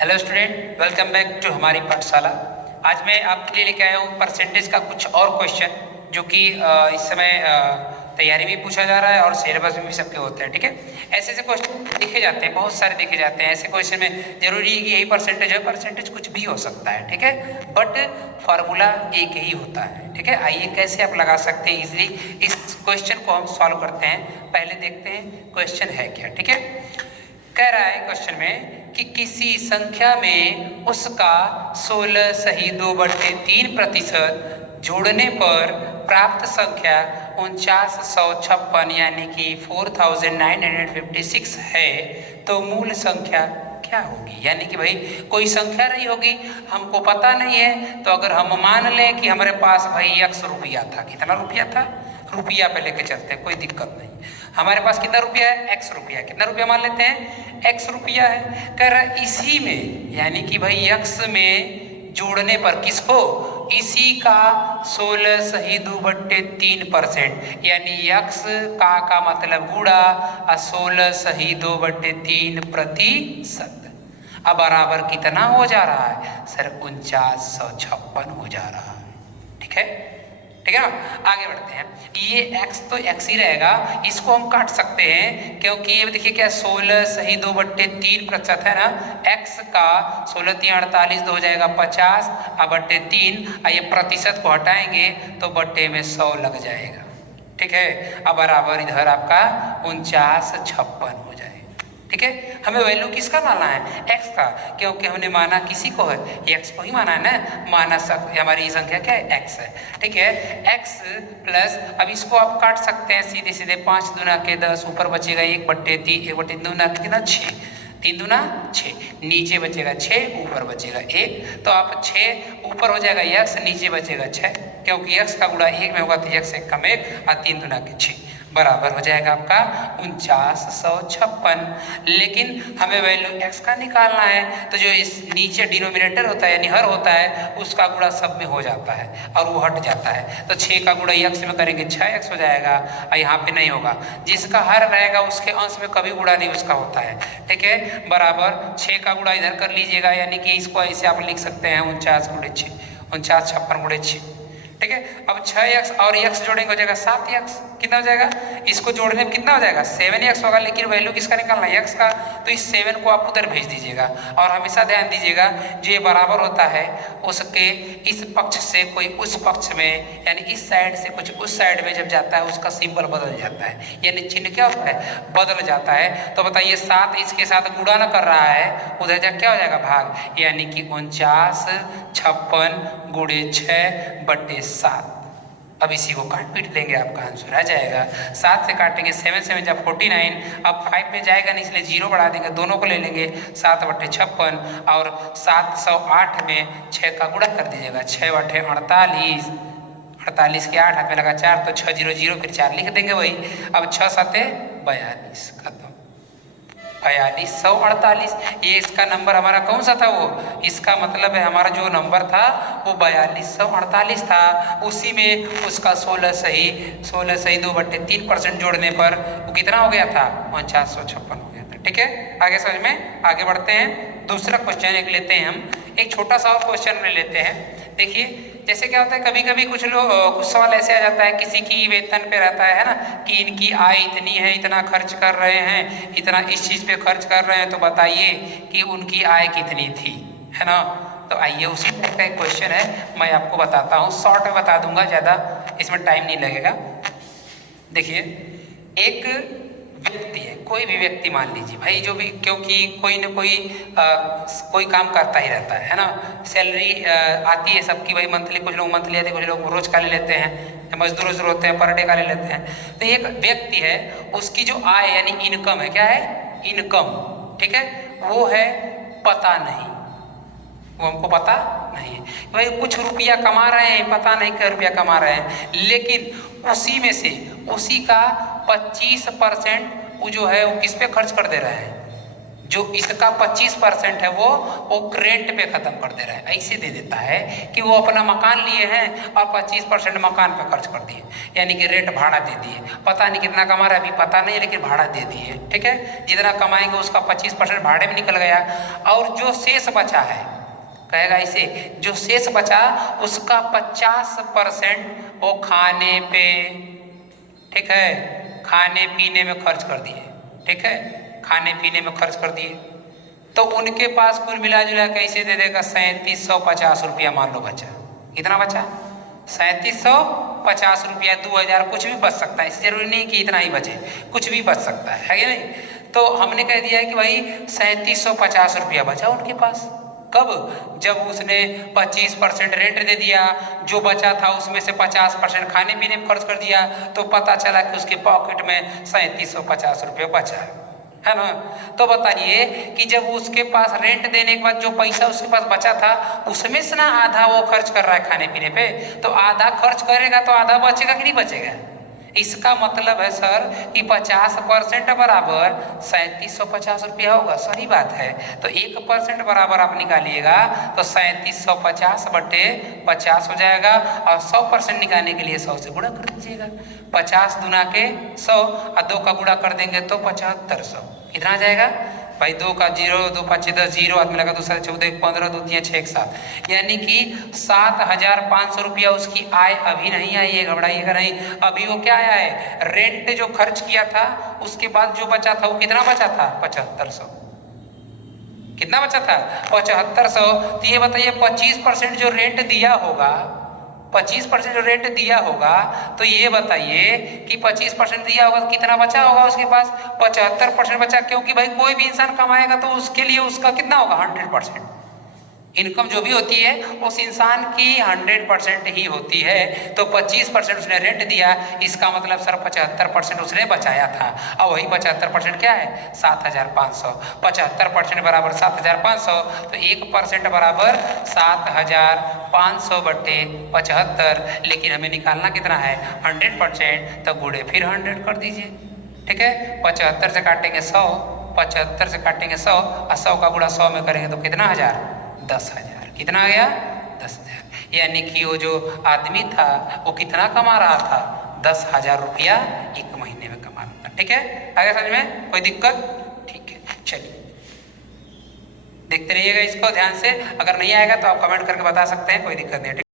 Hello student, welcome back to हमारी पाठशाला। आज मैं आपके लिए लेके आया हूँ परसेंटेज का कुछ और क्वेश्चन जो कि इस समय तैयारी में पूछा जा रहा है और सिलेबस में भी सबके होते हैं। ठीक है, ऐसे ऐसे क्वेश्चन देखे जाते हैं, बहुत सारे देखे जाते हैं। ऐसे क्वेश्चन में जरूरी है कि यही परसेंटेज है, परसेंटेज कुछ भी हो सकता है। ठीक है, बट फार्मूला एक ही होता है। ठीक है, आइए कैसे आप लगा सकते हैं इजीली इस क्वेश्चन को हम सॉल्व करते हैं। पहले देखते हैं क्वेश्चन है क्या। ठीक है, कह रहा है क्वेश्चन में कि किसी संख्या में उसका 16 सही 2/3% जोड़ने पर प्राप्त संख्या 4956 यानी कि 4956 है, तो मूल संख्या क्या होगी। यानी कि भाई कोई संख्या नहीं होगी, हमको पता नहीं है, तो अगर हम मान लें कि हमारे पास भाई x रुपया था। कितना रुपया था? रुपया पे लेके चलते हैं, कोई दिक्कत नहीं। हमारे पास कितना रुपया है? x रुपया। कितना रुपया मान लेते हैं? x रुपया है। कह रहा है इसी में, यानी कि भाई x में जोड़ने पर किसको? इसी का 16 सही 2/3%, यानी x का मतलब गुणा 16 सही 2/3%। अब बराबर कितना हो जा रहा है सर? 4956 हो जा रहा है। ठीक है, ठीक है ना। आगे बढ़ते हैं। ये x तो x ही रहेगा, इसको हम काट सकते हैं क्योंकि ये देखिए क्या 16 सही 2/3% है ना। x का 16 3 48 तो हो जाएगा 50 बट्टे 3। ये प्रतिशत को हटाएंगे तो बट्टे में 100 लग जाएगा। ठीक है, अब बराबर इधर आपका 4956 हो जाएगा। ठीक है, हमें वैल्यू किसका माना है? x का, क्योंकि हमने माना किसी को है, x को ही माना है ना। माना हमारी संख्या क्या है? x है। ठीक है, x प्लस, अब इसको आप काट सकते हैं सीधे सीधे। 5 दूना के 10, ऊपर बचेगा 1/3, 1/3 दूना कितना 6, 3 दूना 6, नीचे बचेगा 6, ऊपर बचेगा 1। तो आप 6 ऊपर हो जाएगा x, नीचे बचेगा 6, क्योंकि x का गुणा 1 में होगा तो x 1 कम 1 और 3 दूना के 6 बराबर हो जाएगा आपका 4956। लेकिन हमें वैल्यू x का निकालना है, तो जो इस नीचे डिनोमिनेटर होता है यानी हर होता है, उसका गुणा सब में हो जाता है और वो हट जाता है। तो 6 का गुणा x में करेंगे 6x हो जाएगा, और यहाँ पे नहीं होगा। जिसका हर रहेगा उसके अंश में कभी गुणा नहीं उसका होता है। ठीक है, बराबर 6 का गुणा इधर कर लीजिएगा, यानी कि इसको ऐसे आप लिख सकते हैं 49 × 6, 4956 × 6। ठीक है, अब 6x और x जोड़ेंगे हो जाएगा 7x। कितना हो जाएगा? इसको जोड़ने में कितना हो जाएगा? 7x होगा। लेकिन वैल्यू किसका निकालना है? x का। तो इस 7 को आप उधर भेज दीजिएगा। और हमेशा ध्यान दीजिएगा, जो ये बराबर होता है उसके इस पक्ष से कोई उस पक्ष में, यानी इस साइड से कुछ उस साइड में जब जाता है उसका सिंबल बदल जाता है, यानी चिन्ह क्या होता है? बदल जाता है। तो बताइए 7 इसके साथ गुणा न कर रहा है, उधर जा क्या हो जाएगा? भाग, यानी कि 4956 × 6/7। अब इसी को काट पीट लेंगे, आपका आंसर आ जाएगा। 7 से काटेंगे 7 7 जब 49, अब 5 में जाएगा नहीं इसलिए 0 बढ़ा देंगे, दोनों को ले लेंगे 7/56 और 708 में 6 का गुणा कर दीजिएगा। 6/48, 48 के 8 हाथ में लगा 4 तो 6 0 0, फिर 4 लिख देंगे वही। अब 6 7 42, खत्म। 4248, ये इसका नंबर हमारा कौन सा था? वो इसका मतलब है हमारा जो नंबर था वो 4248 था। उसी में उसका 16 सही 2/3% जोड़ने पर वो कितना हो गया था? 4956 हो गया था। ठीक है, आगे समझ में आगे बढ़ते हैं। दूसरा क्वेश्चन एक लेते हैं हम, एक छोटा सा और क्वेश्चन ले लेते हैं। देखिए जैसे क्या होता है, कभी कभी कुछ सवाल ऐसे आ जाता है, किसी की वेतन पे रहता है ना, कि इनकी आय इतनी है, इतना खर्च कर रहे हैं, इतना इस चीज़ पे खर्च कर रहे हैं, तो बताइए कि उनकी आय कितनी थी, है ना। तो आइए उसी टाइप का एक क्वेश्चन है, मैं आपको बताता हूँ, शॉर्ट में बता दूंगा, ज़्यादा इसमें टाइम नहीं लगेगा। देखिए एक व्यक्ति है, कोई भी व्यक्ति मान लीजिए भाई, जो भी, क्योंकि कोई ना कोई काम करता ही रहता है ना। सैलरी आती है सबकी भाई मंथली, कुछ लोग मंथली आते हैं, कुछ लोग रोज का ले लेते हैं, मजदूर होते हैं पर डे का ले लेते हैं। तो एक व्यक्ति है, उसकी जो आय यानी इनकम है, क्या है? इनकम। ठीक है, वो है पता नहीं, वो हमको पता नहीं है भाई, कुछ रुपया कमा रहे हैं, पता नहीं क्या रुपया कमा रहे हैं, लेकिन उसी में से उसी का 25% वो जो है वो किस पे खर्च कर दे रहे हैं? जो इसका 25% है वो रेंट पे खत्म कर दे रहा है। ऐसे दे देता है कि वो अपना मकान लिए हैं और 25% मकान पे खर्च कर दिए, यानी कि रेंट भाड़ा दे दिए। पता नहीं कितना कमा रहा है अभी पता नहीं, लेकिन भाड़ा दे दिए। ठीक है, जितना कमाएंगे उसका 25% भाड़े में निकल गया, और जो शेष बचा है, कहेगा इसे, जो शेष बचा उसका 50% वो खाने पे, ठीक है, खाने पीने में खर्च कर दिए। ठीक है, खाने पीने में खर्च कर दिए, तो उनके पास कुल मिला जुला कैसे दे देगा 3750 रुपया मान लो बचा। कितना बचा? 3750 रुपया, 2000, कुछ भी बच सकता है, इस जरूरी नहीं कि इतना ही बचे, कुछ भी बच सकता है कि नहीं। तो हमने कह दिया है कि भाई 3750 रुपया बचा उनके पास। कब? जब उसने 25% रेंट दे दिया, जो बचा था उसमें से 50% खाने पीने में खर्च कर दिया, तो पता चला कि उसके पॉकेट में 3750 रुपये बचा है ना। तो बताइए कि जब उसके पास रेंट देने के बाद जो पैसा उसके पास बचा था उसमें से ना आधा वो खर्च कर रहा है खाने पीने पे, तो आधा खर्च करेगा तो आधा बचेगा कि नहीं बचेगा? इसका मतलब है सर कि 50% बराबर 3750 रुपया होगा। सही बात है, तो 1% बराबर आप निकालिएगा तो 3750 बटे 50 हो जाएगा, और 100% निकालने के लिए 100 से गुणा कर दीजिएगा। 50 दूना के 100 और 2 का गुणा कर देंगे तो 7500। कितना आ जाएगा भाई? 2 का 0, 2 5 10, 0 हाथ में लगा, 2 7 14 15, 2 3 6 7, यानी कि 7500 रुपया उसकी आय अभी नहीं आई है। घबराइएगा नहीं, अभी वो क्या आया है? रेंट जो खर्च किया था उसके बाद जो बचा था वो कितना बचा था? 7500। कितना बचा था? 7500। तो ये बताइए 25% जो रेंट दिया होगा, 25% जो रेंट दिया होगा, तो ये बताइए कि 25% दिया होगा तो कितना बचा होगा उसके पास? 75% बचा, क्योंकि भाई कोई भी इंसान कमाएगा तो उसके लिए उसका कितना होगा? 100%। इनकम जो भी होती है उस इंसान की 100% ही होती है। तो 25% उसने रेंट दिया, इसका मतलब सर 75% उसने बचाया था, और वही 75% क्या है? 7500। 75% बराबर 7500, तो 1% बराबर 7500 बटे 75। लेकिन हमें निकालना कितना है? 100%, तो गुणे फिर 100 कर दीजिए। ठीक है, 75 से काटेंगे 100, 75 से काटेंगे 100, और 100 का गुणा 100 में करेंगे तो कितना हजार? 10,000। कितना आ गया? 10,000। यानी कि वो जो आदमी था वो कितना कमा रहा था? 10,000 रुपया 1 महीने में कमा रहा था। ठीक है, आगे समझ में कोई दिक्कत? ठीक है, चलिए देखते रहिएगा इसको ध्यान से। अगर नहीं आएगा तो आप कमेंट करके बता सकते हैं, कोई दिक्कत नहीं है।